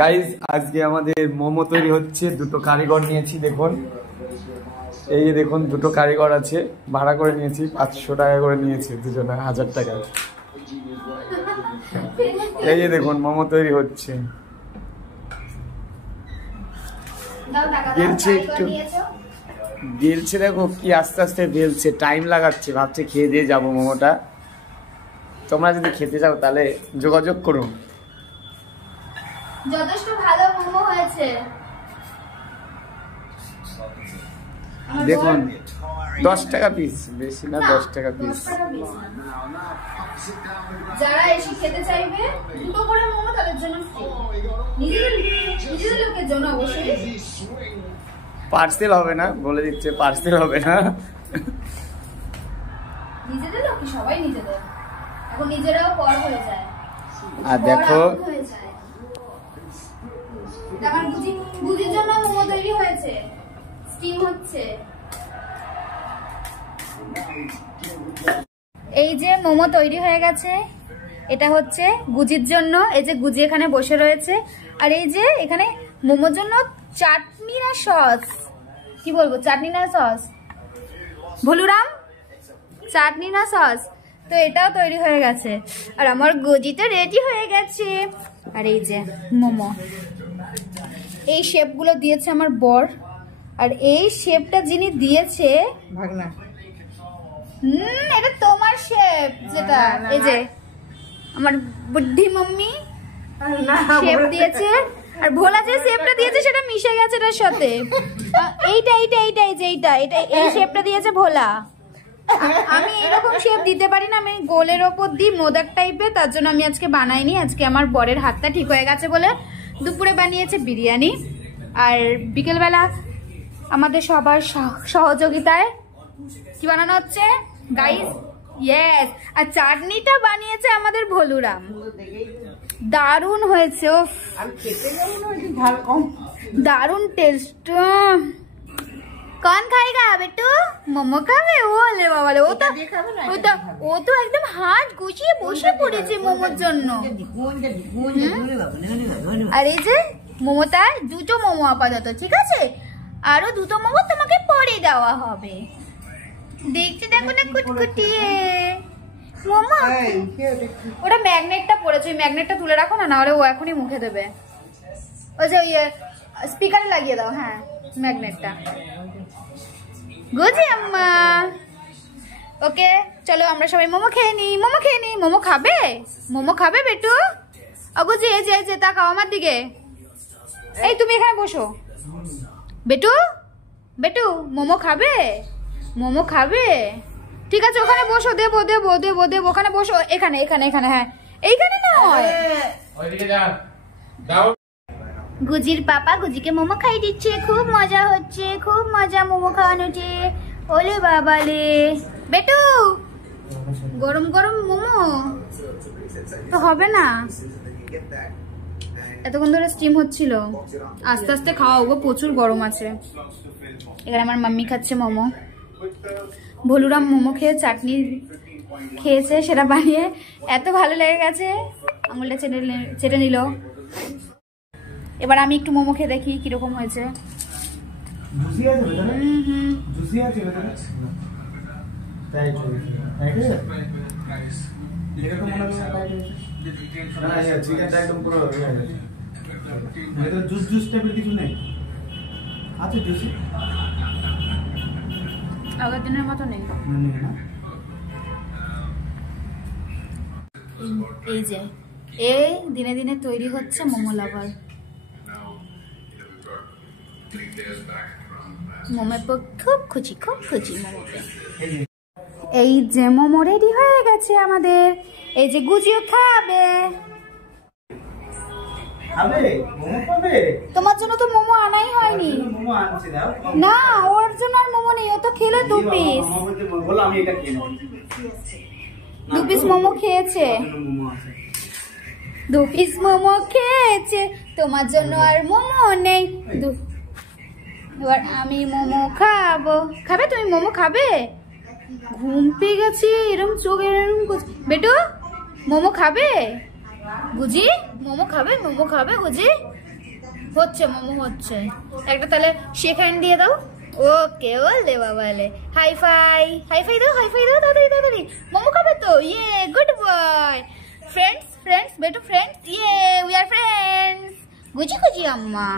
Guys আজকে আমাদের মোমো তৈরি হচ্ছে, দুটো কারিগর নিয়েছি। দেখুন এই যে দেখুন দুটো কারিগর আছে, ভাড়া করে নিয়েছি, 500 টাকা করে নিয়েছি দুজনে, 1000 টাকা। এই যে দেখুন মোমো তৈরি হচ্ছে, গেলছে একটু গেলছে, দেখো কি আস্তে আস্তে বেলছে, টাইম লাগাচ্ছে, ভাবছে খেয়ে দিয়ে যাবো মোমোটা। তোমরা যদি খেতে চাও তাহলে যোগাযোগ করুন। যথেষ্ট ভালো মোমো হয়েছে দেখুন, 10 টাকা পিস, বেশি না, 10 টাকা পিস। যারা এসে খেতে চাইবে দুটো করে মোমো তাদের জন্য ফ্রি, নিজেদের লোকের জন্য অবশ্যই। পার্সেল হবে না, বলে দিচ্ছে, পার্সেল হবে না। নিজেদের লোক, সবাই নিজেদের, এখন নিজেরাও পর হয়ে যায়। আর দেখো আমার বুঝির জন্য মোমো তৈরি হয়েছে, স্টিম হচ্ছে। এই যে মোমো তৈরি হয়ে গেছে, এটা হচ্ছে গুজির জন্য। এই যে গুজি এখানে বসে রয়েছে, আর এই যে এখানে মোমোর জন্য চাটনি না সস, কি বলবো, চাটনি না সস, ভলুরাম চাটনি না সস, তো এটাও তৈরি হয়ে গেছে। আর আমার গুজি তো রেডি হয়ে গেছে। আর এই যে মোমো, এই শেপগুলো দিয়েছে আমার বর, আর এই শেপটা যিনি দিয়েছে ভাগনা, এটা তোমার শেপ, যেটা এই যে আমার বুদ্ধি মাম্মি শেপ দিয়েছে, আর ভোলা যে শেপটা দিয়েছে সেটা মিশে গেছে এটার সাথে। এইটা এইটা এইটা এই যে এইটা এটা এই শেপটা দিয়েছে ভোলা। আমি এরকম শেপ দিতে পারি না, আমি গোলের ওপর দিই মোদক টাইপের, তার জন্য আমি আজকে বানাইনি। আজকে আমার বরের হাতটা ঠিক হয়ে গেছে বলে দুপুরে বানিয়েছে বিরিয়ানি, আর বিকেলবেলা আমাদের সবার সহযোগিতায় কি বানানো হচ্ছে গাইস, ইয়েস। আর চাটনিটা বানিয়েছে আমাদের ভলুরাম, দারুণ হয়েছে, দারুণ টেস্ট। कौन खाएगा बेटू, मोमो खाবে? ওলে বাবা, ও তো একদম হাত গুছিয়ে বসে পড়েছে মোমোর জন্য। আর এই যে মোমোটা, দুটো মোমো আপাতত, ঠিক আছে, আরো দুটো মোমো তোমাকে পরে দেওয়া হবে। দেখতে দেখো না কুটকুটিয়ে মোমো। ওটা ম্যাগনেটটা পড়েছে, ওই ম্যাগনেটটা তুলে রাখো না, নাহলে ও এখনই মুখে দেবে। ওই যে ওই স্পিকারে লাগিয়ে দাও, হ্যাঁ ম্যাগনেটটা। গুজি আম্মা, ওকে চলো আমরা সবাই মোমো খেয়ে নিই, মোমো খেয়ে নিই। মোমো খাবে, মোমো খাবে বেটু? গুজি এই যে তাকাও আমার দিকে, এই তুমি এখানে বসো। বেটু বেটু মোমো খাবে, মোমো খাবে? ঠিক আছে ওখানে বসো, দেবো দেবো দেবো দেবো, ওখানে বসো, এখানে এখানে এখানে, হ্যাঁ এইখানে নয়। গুজির পাপা গুজিকে মোমো খাই দিচ্ছে, খুব মজা হচ্ছে, খুব মজা মোমো খাওয়ানোতে। ওলে বাবালে বেটু, গরম গরম মোমো তো হবে না, এতক্ষণ ধরে স্টিম হচ্ছিল, আস্তে আস্তে খাওয়া গো, প্রচুর গরম আছে। এখানে আমার মাম্মি খাচ্ছে মোমো, ভলুরাম মোমো খেয়ে চাটনি খেয়েছে, সেটা বানিয়ে এত ভালো লেগে গেছে, আঙুলটা চেটে নিল। এবার আমি একটু মোমো খেয়ে দেখি কিরকম হয়েছে। আগের দিনের মতো নেই। এই যে দিনে দিনে তৈরি হচ্ছে মোমো লাভার। মোমোর পর খুব খুশি মোমোতে। এই যে মোমো রেডি হয়ে গেছে আমাদের, এই যে গুজিও খাবে। তোমার জন্য তো মোমো আনাই হয়নি না, ওর জন্য আর মোমো নেই, ও তো খেলে 2 পিস, 2 পিস মোমো খেয়েছে, 2 পিস মোমো খেয়েছে, তোমার জন্য আর মোমো নেই। এবার আমি মোমো খাবো, খাবে তুমি মোমো খাবে? ঘুম পেয়ে গেছি, এরম চোখ এরম বেটু মোমো খাবে? গুজি মোমো খাবে, মোমো খাবে গুজি? হচ্ছে মোমো হচ্ছে। একটা তাহলে শেখান দিয়ে দাও। ওকে ওলে বাবা এলে হাই ফাই দাও, হাই ফাই দাও তাড়াতাড়ি তাড়াতাড়ি। মোমো খাবে তো? ইয়ে গুড বয়। ফ্রেন্ডস বেটো ফ্রেন্ডস, ইয়ে উই আর ফ্রেন্ডস। গুজি গুজি আম্মা।